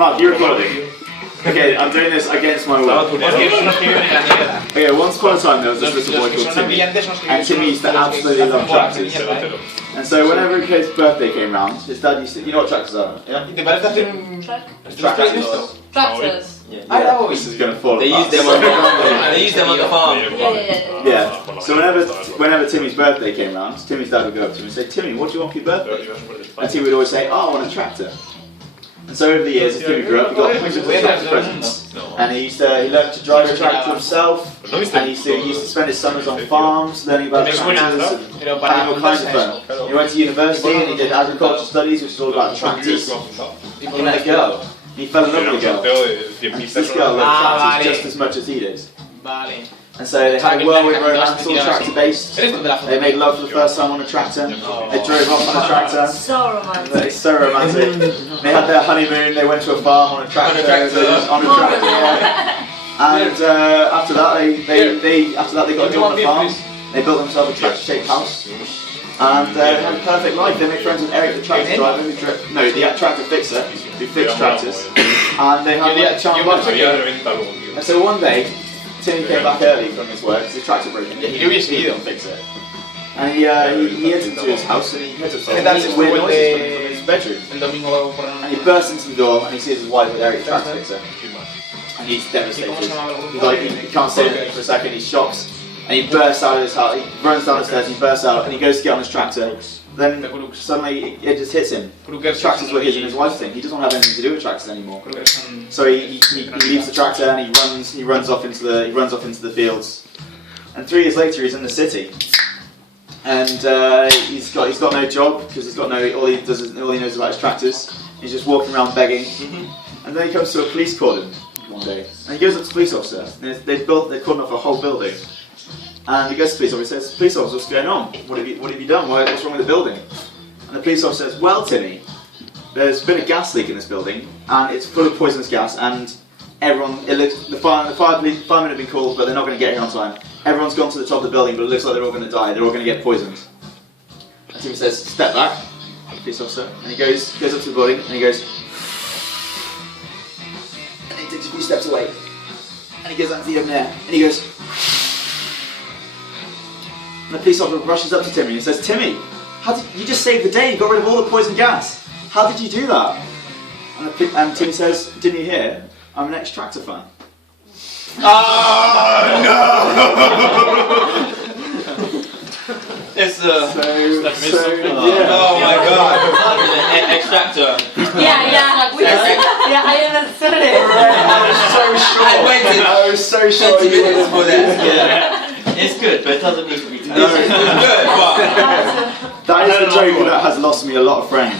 Mark, you're recording. Okay, I'm doing this against my will. Okay, once upon a time there was this little boy called Timmy, and Timmy used to absolutely love tractors. And so whenever his birthday came round, his dad used to, you know what tractors are? Yeah? Tractors. Yeah. This is gonna fall apart. They use them on the farm. Yeah. So whenever Timmy's birthday came round, Timmy's dad would go up to him and say, Timmy, what do you want for your birthday? And Timmy would always say, oh, I want a tractor. And so over the years, as Timmy grew up, he got hundreds of tractor presents. And he learned to drive a tractor himself, and he used to spend his summers on farms, learning about tractors and having all kinds of fun. He went to university and he did agricultural studies, which is all about tractors. He met a girl. He fell in love with a girl. And this girl loved tractors just as much as he did. And so they had a whirlwind romance, all tractor based. They made love for the first time on a tractor. They drove off on a tractor. So romantic. It's so romantic. They had their honeymoon. They went to a farm on a tractor. And after that, they got a job on the farm. They built themselves a tractor-shaped house. And they had a perfect life. They made friends with Eric, the tractor driver, the tractor fixer, who fixed tractors. And they had like a charmed life. And so one day, Timmy came back early from his work because his tractor broke. He knew he didn't fix it. And he heads into his house and he heads upstairs and he hears weird noises coming from his bedroom. And he bursts into the door and he sees his wife with Eric, the tractor fixer. And he's devastated. He's like, he can't say anything for a second, he's shocked. And he bursts out of his house, he runs down the stairs, he bursts out and he goes to get on his tractor. Then suddenly it just hits him. Tractors were his and his wife's thing. He doesn't want to have anything to do with tractors anymore. So he leaves the tractor and he runs off into the fields. And 3 years later he's in the city. And he's got no job because all he knows about his tractors. He's just walking around begging. And then he comes to a police cordon one day. And he goes up to the police officer. And they've cordoned off a whole building. And he goes to the police officer and says, police officer, what's going on? What have you done? What's wrong with the building? And the police officer says, well, Timmy, there's been a gas leak in this building, and it's full of poisonous gas, and the firemen have been called, but they're not going to get here on time. Everyone's gone to the top of the building, but it looks like they're all going to die, they're all going to get poisoned. And Timmy says, step back, the police officer, and he goes up to the building, and he goes, and he takes a few steps away, and he goes out to the open air, and he goes, and the police officer rushes up to Timmy and says, Timmy, you just saved the day, you got rid of all the poison gas. How did you do that? And Timmy says, didn't you hear? I'm an ex-tractor fan. Oh no! It's Oh my god! Extractor. Yeah, I understood it. I was so sure you would have. Yeah. It's good, but it doesn't need to be taken. No, it's good, but that is the joke that has lost me a lot of friends.